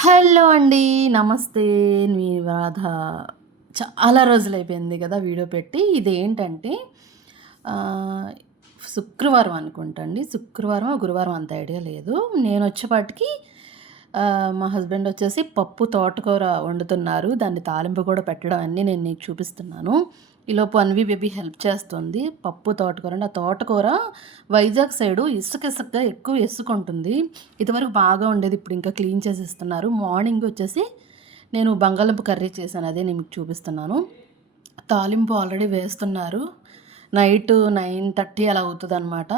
Hello అండి. నమస్తే. మీ రాధ. చాలా రోజులైపోయింది కదా వీడియో పెట్టి. ఇదేంటంటే ఆహ్, శుక్రవారం అనుకుంటా అండి. శుక్రవారమో, గురువారం అంత ఐడియా లేదు. నేనొచ్చేపాటికి మా హస్బెండ్ వచ్చేసి పప్పు తోటకూర వండుతున్నారు. దాన్ని తాలింపు కూడా పెట్టడం అన్నీ నేను నీకు చూపిస్తున్నాను. ఈలోపు అన్వి బేబీ హెల్ప్ చేస్తుంది. పప్పు తోటకూర అంటే ఆ తోటకూర వైజాగ్ సైడు ఇసుకగా ఎక్కువ ఇసుకుంటుంది. ఇదివరకు బాగా ఉండేది. ఇప్పుడు ఇంకా క్లీన్ చేసి ఇస్తున్నారు. మార్నింగ్ వచ్చేసి నేను బంగాళదుంప కర్రీ చేశాను. అదే నేను మీకు చూపిస్తున్నాను. తాలింపు ఆల్రెడీ వేస్తున్నారు. నైట్ 9:30 అలా అవుతదనమాట.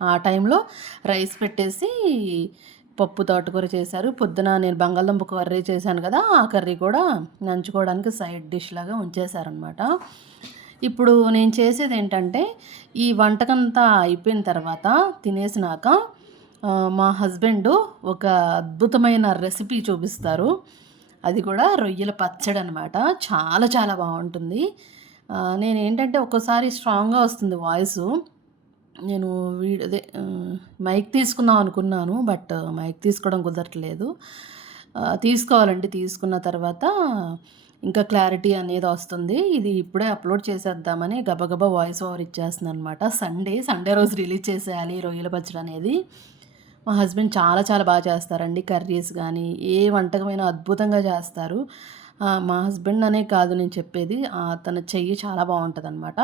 ఆ టైంలో రైస్ పెట్టేసి పప్పు తోటకూర చేశారు. పొద్దున నేను బంగాళదుంప కర్రీ చేశాను కదా! ఆ కర్రీ కూడా నంచుకోవడానికి సైడ్ డిష్ లాగా ఉంచేశారనమాట. ఇప్పుడు నేను చేసేదేంటంటే, ఈ వంటకంతా అయిపోయిన తర్వాత తినేసినాక మా హస్బెండు ఒక అద్భుతమైన రెసిపీ చూపిస్తారు. అది కూడా రొయ్యల పచ్చడనమాట. చాలా చాలా బావుంటుంది. నేనేంటంటే ఒక్కోసారి స్ట్రాంగ్‌గా వస్తుంది వాయిసు. నేను అదే మైక్ తీసుకుందాం అనుకున్నాను. బట్ మైక్ తీసుకోవడం కుదరట్లేదు. తీసుకోవాలండి. తీసుకున్న తర్వాత ఇంకా క్లారిటీ అనేది వస్తుంది. ఇది ఇప్పుడే అప్‌లోడ్ చేసేద్దామని గబగబా వాయిస్ ఓవర్ ఇచ్చేస్తున్నాననమాట. సండే రోజు రిలీజ్ చేసేయాలి రొయ్యల పచ్చడనేది. మా హస్బెండ్ చాలా చాలా బాగా చేస్తారండి. కర్రీస్ గానీ, ఏ వంటకమైనా అద్భుతంగా చేస్తారు. మా హస్బెండ్ అనే కాదు నేను చెప్పేది. తన చెయ్యి చాలా బావుంటదనమాట.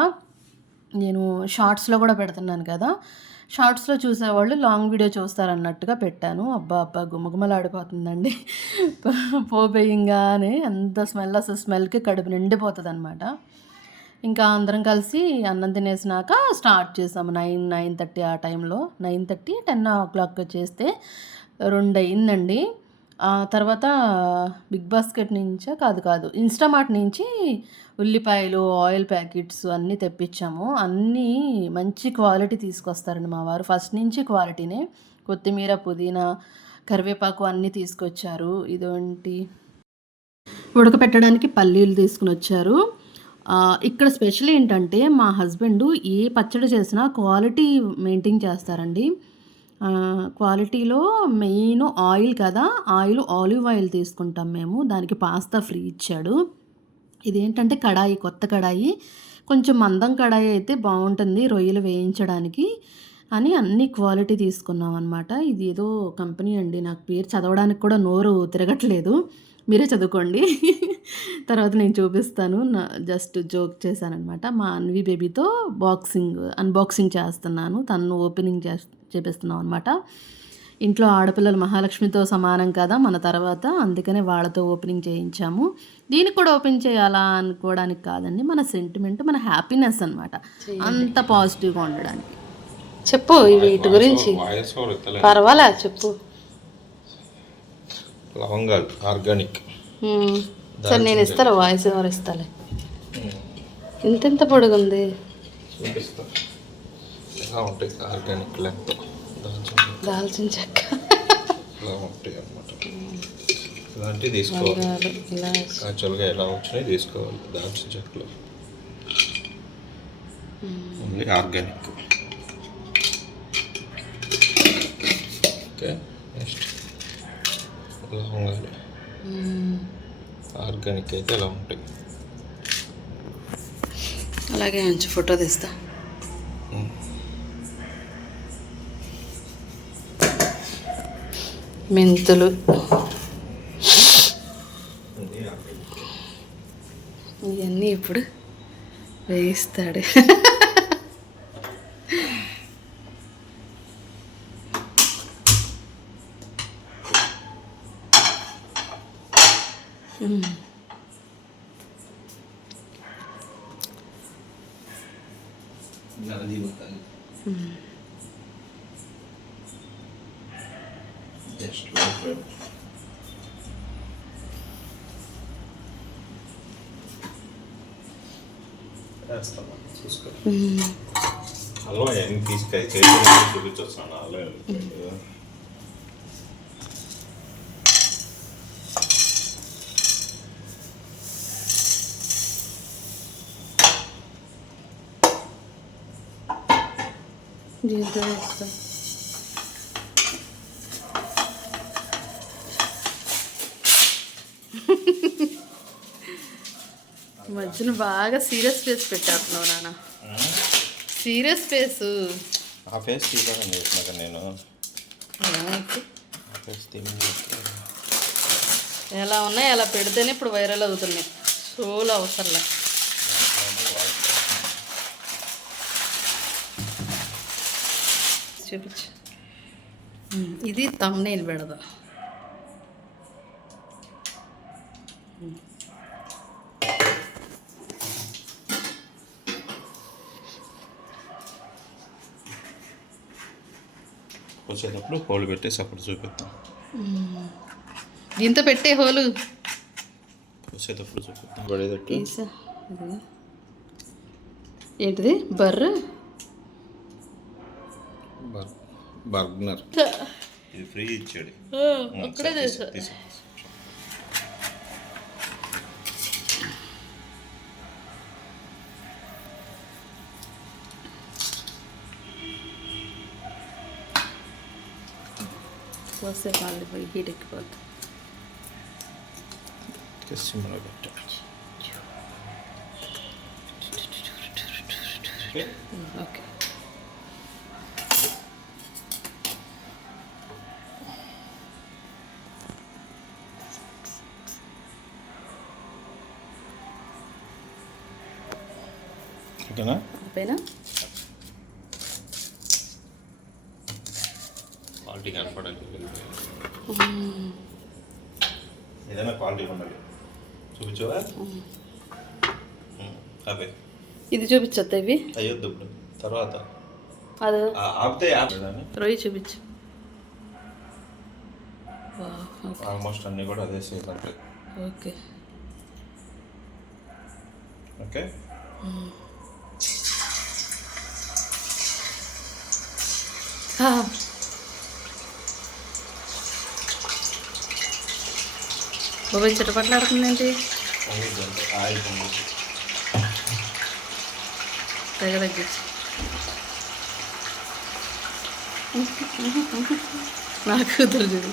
నేను షార్ట్స్‌లో కూడా పెడుతున్నాను కదా! షార్ట్స్‌లో చూసేవాళ్ళు లాంగ్ వీడియో చూస్తారన్నట్టుగా పెట్టాను. అబ్బా! అబ్బా! గుమగుమలాడిపోతుందండి. పోపేయంగానే ఎంత స్మెల్ అసలు స్మెల్‌కి కడుపు నిండిపోతదనమాట. ఇంకా అందరం కలిసి అన్నం తినేసినాక స్టార్ట్ చేసాము. 9:30 ఆ టైంలో 9:30, 10 చేస్తే 2 అయిందండి. తర్వాత బిగ్ బాస్కెట్ నుంచా కాదు. ఇన్‌స్టామార్ట్ నుంచి ఉల్లిపాయలు, ఆయిల్ ప్యాకెట్స్ అన్నీ తెప్పించాము. అన్నీ మంచి క్వాలిటీ తీసుకొస్తారండి మా వారు. ఫస్ట్ నుంచి క్వాలిటీనే. కొత్తిమీర, పుదీనా, కరివేపాకు అన్నీ తీసుకొచ్చారు. ఇదేంటి ఉడకపెట్టడానికి పల్లీలు తీసుకొనొచ్చారు. ఇక్కడ స్పెషల్ ఏంటంటే మా హస్బెండు ఏ పచ్చడి చేసినా క్వాలిటీ మెయింటైన్ చేస్తారండి. క్వాలిటీలో మెయిన్ ఆయిల్ కదా! ఆలివ్ ఆయిల్ తీసుకుంటాం మేము. దానికి పాస్తా ఫ్రీ ఇచ్చాడు. ఇదేంటంటే కడాయి, కొత్త కడాయి. కొంచెం మందం కడాయి అయితే బావుంటుంది రొయ్యలు వేయించడానికి అని అన్ని క్వాలిటీ తీసుకున్నామనమాట. ఇది ఏదో కంపెనీ అండి. నాకు పేరు చదవడానికి కూడా నోరు తిరగట్లేదు. మీరే చదువుకోండి. తర్వాత నేను చూపిస్తాను. జస్ట్ జోక్ చేశాననమాట. మా అన్వి బేబీతో అన్బాక్సింగ్ చేస్తున్నాను. తనను ఓపెనింగ్ చేపిస్తున్నాం అనమాట. ఇంట్లో ఆడపిల్లలు మహాలక్ష్మితో సమానం కదా మన తర్వాత. అందుకనే వాళ్ళతో ఓపెనింగ్ చేయించాము. దీనికి కూడా ఓపెన్ చేయాలా అనుకోవడానికి కాదండి. మన సెంటిమెంట్, మన హ్యాపీనెస్ అనమాట. అంత పాజిటివ్‌గా ఉండడానికి. చెప్పు వీటి గురించి. పర్వాలే చెప్పు. లవంగాలు ఆర్గానిక్. సరే నేను ఇస్తాను వాయిస్ ఓవర్ ఇస్తాలే. ఇంత పొడుగుంది. చూపిస్తా ఎలా ఉంటాయి ఆర్గానిక్ లెంత్. దాల్చిన చెక్క ఇలా ఉంటాయి అన్నమాట. ఇలాంటివి తీసుకోవాలి. యాక్చువల్గా ఎలా వచ్చినాయి తీసుకోవాలి. దాల్చిన చెక్కలు ఓన్లీ ఆర్గానిక్. ఓకే, నెక్స్ట్ లవంగాలు ఆర్గానిక్ అయితే ఎలా ఉంటాయి. అలాగే మంచి ఫోటో తీస్తా. మెంతులు ఇవన్నీ ఇప్పుడు వేయిస్తాడు. అల్లం అవన్నీ తీసుకెళ్ళి చూపించొస్తాను. అల్లం దీంతో వేస్తాం. మధ్యన బాగా సీరియస్ ఫేస్ పెట్టేస్తున్నావు నాన్న. సీరియస్ ఫేస్ ఆ ఫేస్ తీసాను చేసినాక నేను ఫేస్ తీయమని ఎలా ఉన్నాయి అలా పెడితేనే ఇప్పుడు వైరల్ అవుతున్నాయి. షోలు అవసరంలే. చూపించు. ఇది థంబ్నెయిల్ పెడదాం. వచ్చేటప్పుడు హోల్ పెట్టేసి అప్పుడు చూపిద్దాం. ఇంత పెట్టే హోలు వచ్చేటప్పుడు చూపిద్దాం. పడేటట్టు ఏంటిది బర్రె బర్గనర్ ఇది ఫ్రీ ఇచ్చాడు. అక్కడే చేసా. వస్తే కాళ్ళు పోయి హీట్ ఎక్కిపోతుంది. సిమ్లో పెట్టాడు. ఓకే. ఓకేనా? అయిపోయినా క్వాలిటీ కనపడాలి. ఏదైనా క్వాలిటీ ఉండాలి. చూపించవా? అవే ఇది చూపించొద్దా? ఇవి అయ్యొద్దు ఇప్పుడు తర్వాత అది ఆపితే రొయ్యి చూపించు. ఆల్మోస్ట్ అన్నీ కూడా అదే సేమ్ ఉంటాయి. Okay okay. మొబైల్ చుట్టుపక్కల ఆడుతుందేంటి? ఆయిల్ తెగ తగ్గించి నా కూతురు చూడు.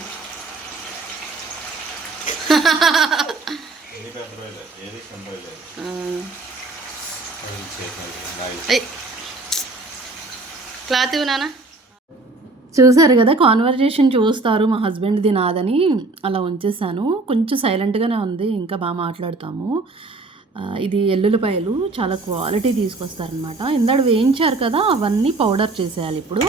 క్లాత్ ఇవ్వు నాన్న. చూసారు కదా, కాన్వర్జేషన్ చూస్తారు మా హస్బెండ్ది నాదని అలా ఉంచేసాను. కొంచెం సైలెంట్గానే ఉంది, ఇంకా బాగా మాట్లాడతాము. ఇది ఎల్లుల్లిపాయలు చాలా క్వాలిటీ తీసుకొస్తారనమాట. ఇందాక వేయించారు కదా, అవన్నీ పౌడర్ చేసేయాలి. ఇప్పుడు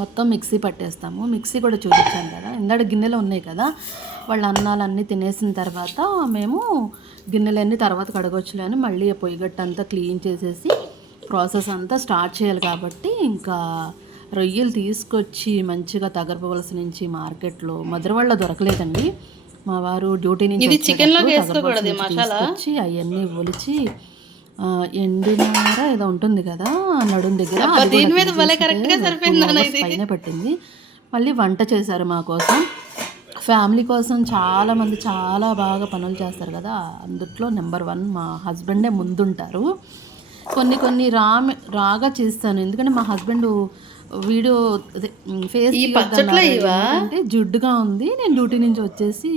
మొత్తం మిక్సీ పట్టేస్తాము. మిక్సీ కూడా చూపించాను కదా, ఇందాక గిన్నెలు ఉన్నాయి కదా, వాళ్ళ అన్నాలన్నీ తినేసిన తర్వాత మేము గిన్నెలన్నీ తర్వాత కడగొచ్చులే అని మళ్ళీ పొయ్యి గట్ట అంతా క్లీన్ చేసేసి ప్రాసెస్ అంతా స్టార్ట్ చేయాలి. కాబట్టి ఇంకా రొయ్యలు తీసుకొచ్చి మంచిగా తగరపవలస నుంచి మార్కెట్లో మధురవాళ్ళ దొరకలేదండి. మా వారు డ్యూటీ నుంచి తీసుకొచ్చి అవన్నీ ఒలిచి ఎండినార ఏదో ఉంటుంది కదా నడుం దగ్గర పైన పట్టింది. మళ్ళీ వంట చేశారు మా కోసం, ఫ్యామిలీ కోసం. చాలామంది చాలా బాగా పనులు చేస్తారు కదా, అందుట్లో నెంబర్ 1 మా హస్బెండే ముందుంటారు. కొన్ని రాగా చేస్తాను, ఎందుకంటే మా హస్బెండ్ వీడియో ఫేస్ అంటే జిడ్డుగా ఉంది, నేను డ్యూటీ నుంచి వచ్చేసి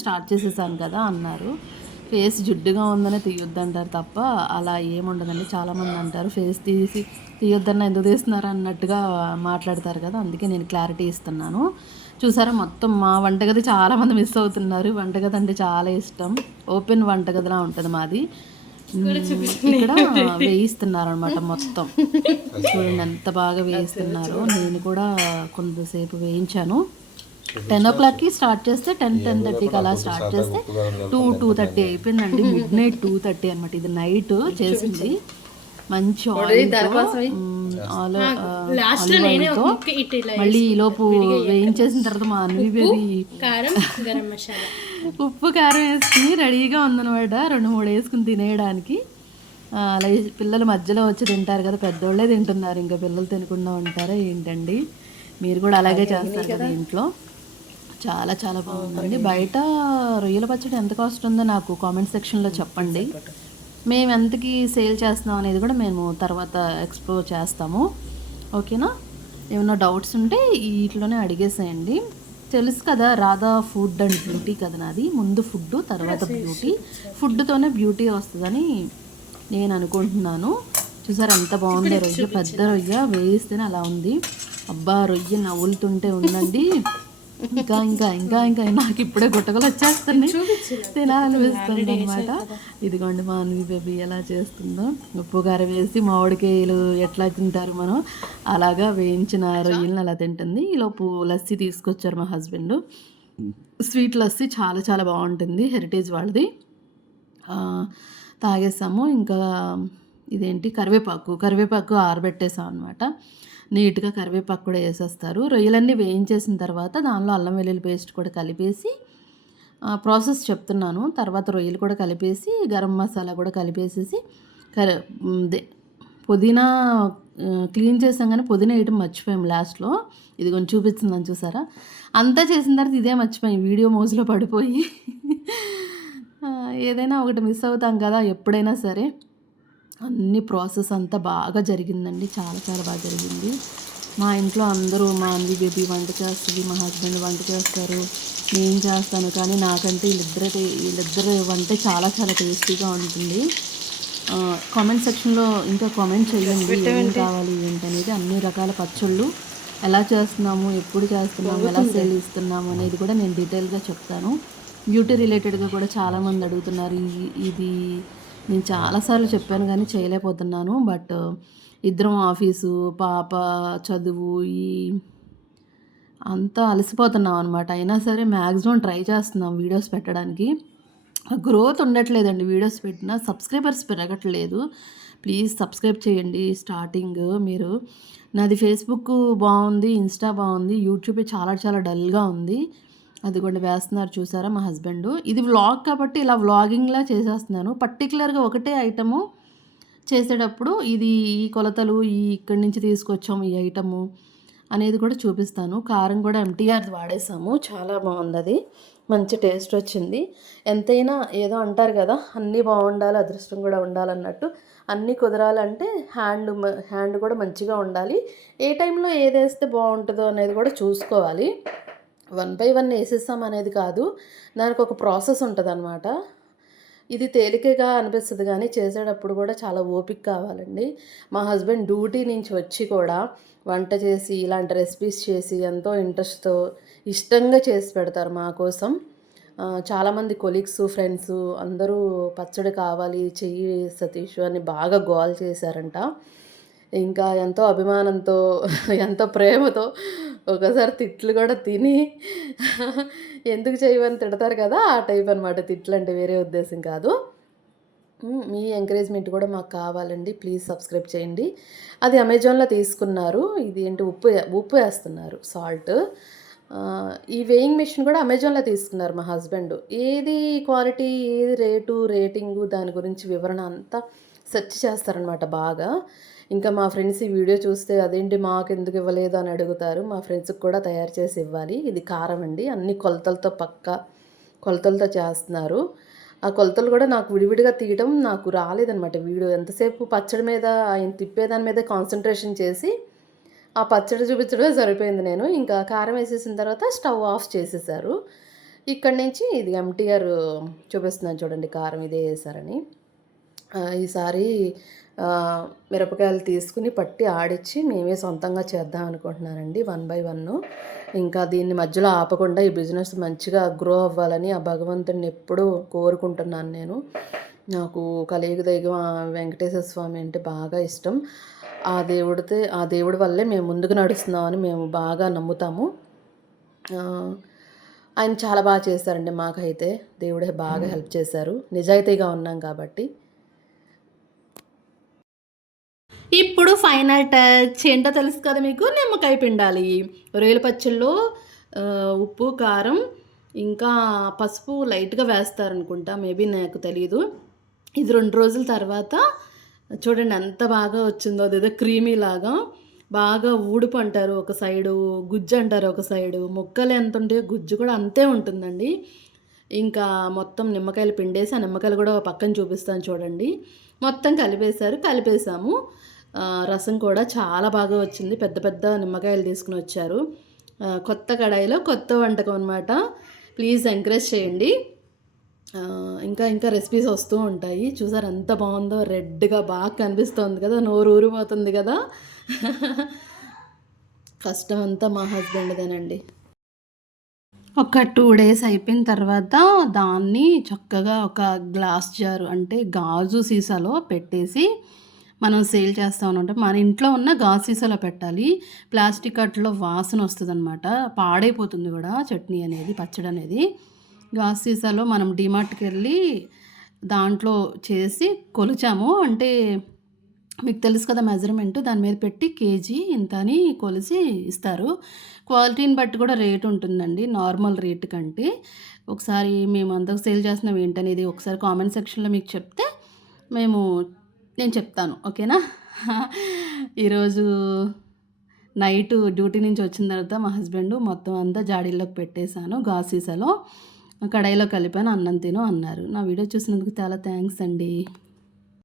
స్టార్ట్ చేసేసాను కదా అన్నారు. ఫేస్ జిడ్డుగా ఉందనే తీయొద్దంటారు తప్ప అలా ఏముండదండి. చాలామంది అంటారు ఫేస్ తీయొద్దన్న ఎందుకు తీస్తున్నారు అన్నట్టుగా మాట్లాడతారు కదా, అందుకే నేను క్లారిటీ ఇస్తున్నాను. చూసారా, మొత్తం మా వంటగది చాలామంది మిస్ అవుతున్నారు. వంటగది అంటే చాలా ఇష్టం, ఓపెన్ వంటగదిలా ఉంటుంది మాది. ఇక్కడ వేయిస్తున్నారు అనమాట మొత్తం. చూడండి ఎంత బాగా వేయిస్తున్నారు. నేను కూడా కొంతసేపు వేయించాను. 10 o'clockకి స్టార్ట్ చేస్తే 10-10:30కి అలా స్టార్ట్ చేస్తే 2-2:30 అయిపోయిందండి. మిడ్నైట్ 2:30 అనమాట. ఇది నైట్ చేసింది. మంచి మళ్ళీ ఈలోపు వేయించేసిన తర్వాత మా అన్వి బేబీ ఉప్పు కారం వేసుకుని రెడీగా ఉందనమాట. 2-3 వేసుకుని తినేయడానికి. అలా పిల్లలు మధ్యలో వచ్చి తింటారు కదా, పెద్దోళ్ళే తింటున్నారు, ఇంకా పిల్లలు తినకుండా ఉంటారా ఏంటండి? మీరు కూడా అలాగే చేస్తారు కదా ఇంట్లో. చాలా చాలా బాగుందండి. బయట రొయ్యల పచ్చడి ఎంత కాస్ట్ ఉందో నాకు కామెంట్ సెక్షన్లో చెప్పండి. మేము ఎంతకి సేల్ చేస్తున్నాం అనేది కూడా మేము తర్వాత ఎక్స్ప్లోర్ చేస్తాము. ఓకేనా? ఏమైనా డౌట్స్ ఉంటే వీటిలోనే అడిగేసేయండి. తెలుసు కదా, రాధా ఫుడ్ అండ్ బ్యూటీ కదా నాది. ముందు ఫుడ్, తర్వాత బ్యూటీ. ఫుడ్తోనే బ్యూటీ వస్తుందని నేను అనుకుంటున్నాను. చూసారు ఎంత బాగుందో రొయ్య, పెద్ద రొయ్య వేస్తేనే అలా ఉంది. అబ్బా రొయ్య నవ్వులుతుంటే ఉందండి. ఇంకా ఇంకా ఇంకా ఇంకా నాకు ఇప్పుడే గుట్టకలు వచ్చేస్తున్నాయి, తినాలనిపిస్తుంది అనమాట. ఇదిగోండి మా అన్వి బేబీ ఎలా చేస్తుందో. ఉప్పు కారం వేసి మామిడికాయలు ఎట్లా తింటారు మనం, అలాగా వేయించిన రొయ్యలను అలా తింటుంది. ఈలోపు లస్సీ తీసుకొచ్చారు మా హస్బెండ్. స్వీట్ లస్సీ చాలా చాలా బాగుంటుంది, హెరిటేజ్ వాళ్ళది. తాగేసాము. ఇంకా ఇదేంటి కరివేపాకు ఆరబెట్టేసాం అనమాట. నీట్గా కరివేపాకు కూడా వేసేస్తారు. రొయ్యలన్నీ వేయించేసిన తర్వాత దానిలో అల్లం వెల్లుల్లి పేస్ట్ కూడా కలిపేసి, ప్రాసెస్ చెప్తున్నాను. తర్వాత రొయ్యలు కూడా కలిపేసి, గరం మసాలా కూడా కలిపేసేసి, పుదీనా క్లీన్ చేసాం కానీ పుదీనా వేయటం మర్చిపోయాం లాస్ట్లో. ఇది కొంచెం చూపిస్తుందని చూసారా. అంతా చేసిన తర్వాత ఇదే మర్చిపోయాం, వీడియో మోజులో పడిపోయి. ఏదైనా ఒకటి మిస్ అవుతాం కదా ఎప్పుడైనా సరే. అన్ని ప్రాసెస్ అంతా బాగా జరిగిందండి, చాలా చాలా బాగా జరిగింది. మా ఇంట్లో అందరూ, మా అన్ని బేబీ వంట చేస్తుంది, మా హస్బెండ్ వంట చేస్తారు, నేను చేస్తాను. కానీ నాకంటే వీళ్ళిద్దరు వంట చాలా చాలా టేస్టీగా ఉంటుంది. కామెంట్ సెక్షన్లో ఇంకా కామెంట్ చేయండి ఏం కావాలి ఏంటనేది. అన్ని రకాల పచ్చళ్ళు ఎలా చేస్తున్నాము, ఎప్పుడు చేస్తున్నాము, ఎలా సేల్ ఇస్తున్నాము అనేది కూడా నేను డీటెయిల్గా చెప్తాను. బ్యూటీ రిలేటెడ్గా కూడా చాలామంది అడుగుతున్నారు. ఇది నేను చాలాసార్లు చెప్పాను కానీ చేయలేకపోతున్నాను. బట్ ఇద్దరం ఆఫీసు, పాప చదువు, అంతా అలసిపోతున్నాం అనమాట. అయినా సరే మ్యాక్సిమం ట్రై చేస్తున్నాం వీడియోస్ పెట్టడానికి. గ్రోత్ ఉండట్లేదండి, వీడియోస్ పెట్టినా సబ్స్క్రైబర్స్ పెరగట్లేదు. ప్లీజ్ సబ్స్క్రైబ్ చేయండి. స్టార్టింగ్ మీరు, నాది ఫేస్బుక్ బాగుంది, ఇన్స్టా బాగుంది, యూట్యూబే చాలా చాలా డల్గా ఉంది. అదిగోండి వేస్తున్నారు చూసారా మా హస్బెండ్. ఇది వ్లాగ్ కాబట్టి ఇలా వ్లాగింగ్లా చేసేస్తున్నాను. పర్టికులర్గా ఒకటే ఐటము చేసేటప్పుడు ఇది ఈ కొలతలు, ఇక్కడి నుంచి తీసుకొచ్చాము ఈ ఐటము అనేది కూడా చూపిస్తాను. కారం కూడా ఎంటీఆర్ వాడేసాము, చాలా బాగుంది, అది మంచి టేస్ట్ వచ్చింది. ఎంతైనా ఏదో అంటారు కదా, అన్నీ బాగుండాలి అదృష్టం కూడా ఉండాలన్నట్టు. అన్నీ కుదరాలంటే హ్యాండ్ కూడా మంచిగా ఉండాలి. ఏ టైంలో ఏది వేస్తే బాగుంటుందో అనేది కూడా చూసుకోవాలి. 1 by 1 వేసేస్తాం అనేది కాదు, దానికి ఒక ప్రాసెస్ ఉంటుంది అనమాట. ఇది తేలికగా అనిపిస్తుంది కానీ చేసేటప్పుడు కూడా చాలా ఓపిక కావాలండి. మా హస్బెండ్ డ్యూటీ నుంచి వచ్చి కూడా వంట చేసి ఇలాంటి రెసిపీస్ చేసి ఎంతో ఇంట్రెస్ట్తో ఇష్టంగా చేసి పెడతారు మా కోసం. చాలామంది కొలీగ్స్, ఫ్రెండ్స్ అందరూ పచ్చడి కావాలి చెయ్యి సతీష్ అని బాగా గోల్ చేశారంట. ఇంకా ఎంతో అభిమానంతో, ఎంతో ప్రేమతో, ఒకసారి తిట్లు కూడా తిని ఎందుకు చేయమని తిడతారు కదా, ఆ టైప్ అనమాట. తిట్లు అంటే వేరే ఉద్దేశం కాదు. మీ ఎంకరేజ్మెంట్ కూడా మాకు కావాలండి. ప్లీజ్ సబ్స్క్రైబ్ చేయండి. అది అమెజాన్లో తీసుకున్నారు. ఇది ఏంటి ఉప్పు వేస్తున్నారు, సాల్ట్. ఈ వేయింగ్ మిషన్ కూడా అమెజాన్లో తీసుకున్నారు మా హస్బెండ్. ఏది క్వాలిటీ, ఏది రేటింగు, దాని గురించి వివరణ అంతా సెర్చ్ చేస్తారనమాట బాగా. ఇంకా మా ఫ్రెండ్స్ ఈ వీడియో చూస్తే అదేంటి మాకు ఎందుకు ఇవ్వలేదు అని అడుగుతారు. మా ఫ్రెండ్స్కి కూడా తయారు చేసి ఇవ్వాలి. ఇది కారం అండి, అన్ని కొలతలతో చేస్తున్నారు. ఆ కొలతలు కూడా నాకు విడివిడిగా తీయడం నాకు రాలేదనమాట వీడియో. ఎంతసేపు పచ్చడి మీద ఆయన తిప్పేదాని మీద కాన్సన్ట్రేషన్ చేసి ఆ పచ్చడి చూపించడమే సరిపోయింది. నేను ఇంకా కారం వేసేసిన తర్వాత స్టవ్ ఆఫ్ చేసేసారు. ఇక్కడి నుంచి ఇది ఎంటీఆర్ చూపిస్తున్నాను చూడండి, కారం ఇదే వేసారని. ఈసారి మిరపకాయలు తీసుకుని పట్టి ఆడిచ్చి మేమే సొంతంగా చేద్దాం అనుకుంటున్నానండి 1 by 1. ఇంకా దీన్ని మధ్యలో ఆపకుండా ఈ బిజినెస్ మంచిగా గ్రో అవ్వాలని ఆ భగవంతుడిని ఎప్పుడూ కోరుకుంటున్నాను నేను. నాకు కలియుగ దైవం వెంకటేశ్వర స్వామి అంటే బాగా ఇష్టం. ఆ దేవుడి వల్లే మేము ముందుకు నడుస్తున్నామని మేము బాగా నమ్ముతాము. ఆయన చాలా బాగా చేశారండి మాకైతే. దేవుడే బాగా హెల్ప్ చేశారు, నిజాయితీగా ఉన్నాం కాబట్టి. ఇప్పుడు ఫైనల్ టచ్ ఏంటో తెలుసు కదా మీకు, నిమ్మకాయ పిండాలి. రొయ్యల పచ్చళ్ళలో ఉప్పు, కారం, ఇంకా పసుపు లైట్గా వేస్తారనుకుంటా, మేబీ నాకు తెలీదు. ఇది 2 రోజుల తర్వాత చూడండి ఎంత బాగా వచ్చిందో. అదేదో క్రీమీ లాగా బాగా ఊడుపు అంటారు ఒక సైడు, గుజ్జు అంటారు ఒక సైడు. ముక్కలు ఎంత ఉంటాయో గుజ్జు కూడా అంతే ఉంటుందండి. ఇంకా మొత్తం నిమ్మకాయలు పిండేసి, ఆ నిమ్మకాయలు కూడా పక్కన చూపిస్తాను చూడండి. మొత్తం కలిపేసాము. రసం కూడా చాలా బాగా వచ్చింది. పెద్ద పెద్ద నిమ్మకాయలు తీసుకుని వచ్చారు. కొత్త కడాయిలో కొత్త వంటకం అనమాట. ప్లీజ్ ఎంకరేజ్ చేయండి. ఇంకా ఇంకా రెసిపీస్ వస్తూ ఉంటాయి. చూసారు ఎంత బాగుందో, రెడ్గా బాగా కనిపిస్తోంది కదా, నోరు ఊరిపోతుంది కదా. కష్టం అంతా మా హస్బెండ్దేనండి. ఒక 2 డేస్ అయిపోయిన తర్వాత దాన్ని చక్కగా ఒక గ్లాస్ జారు అంటే గాజు సీసాలో పెట్టేసి మనం సేల్ చేస్తామన్నమాట. మన ఇంట్లో ఉన్న గాజు సీసాలో పెట్టాలి. ప్లాస్టిక్ అట్టలో వాసన వస్తుందన్నమాట. పాడైపోతుంది కూడా చట్నీ అనేది, పచ్చడి అనేది. గాజు సీసాలో మనం డీమార్ట్‌కి వెళ్ళి దాంట్లో చేసి కొలిచాము. అంటే మీకు తెలుసు కదా మెజర్‌మెంట్, దాని మీద పెట్టి కేజీ ఇంత అని కొలిసి ఇస్తారు. క్వాలిటీని బట్టి కూడా రేట్ ఉంటుందండి నార్మల్ రేట్ కంటే. ఒకసారి మేము అంతకు సేల్ చేస్తున్నాం ఏంటనేది ఒకసారి కామెంట్ సెక్షన్‌లో మీకు చెప్తే నేను చెప్తాను. ఓకేనా? ఈరోజు నైటు డ్యూటీ నుంచి వచ్చిన తర్వాత మా హస్బెండ్ మొత్తం అంతా జాడీల్లోకి పెట్టేశాను. గాజు సీసాలో కడాయిలో కలిపాను, అన్నం తిను అన్నారు. నా వీడియో చూసినందుకు చాలా థ్యాంక్స్ అండి.